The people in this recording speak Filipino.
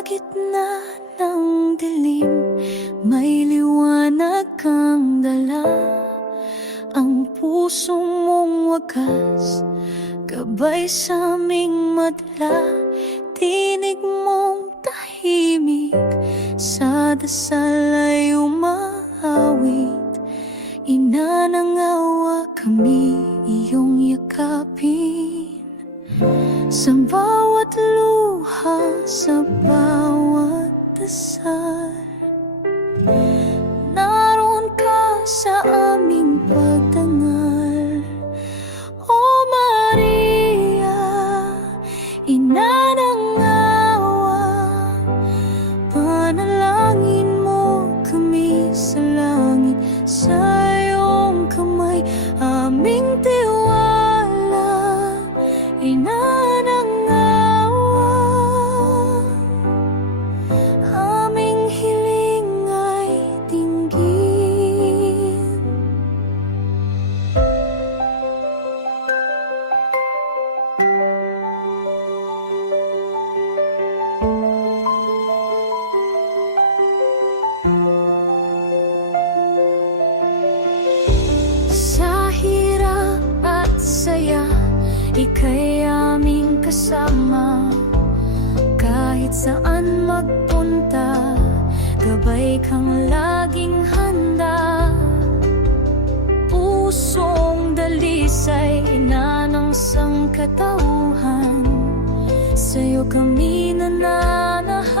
gitna ng dilim, may liwanag kang dala. Ang puso mong wagas, gabay sa aming madla. Tinig mong tahimik, sa dasal ay umaawit. Ina ng awa, kami iyong yakapin. Sa bawat luha, sa bawat dasal, naroon ka sa aming pagdangal. O Maria, ina ng awa, panalangin mo kami sa langit. Sa iyong kamay aming tiwala, ina ng awa. Aming hiling ay dinggin. Sa hirap at saya, ika'y aming kasama. Kahit saan magpunta, gabay kang laging handa. Pusong dalisay, ina ng sangkatauhan, sa'yo kami nananahan.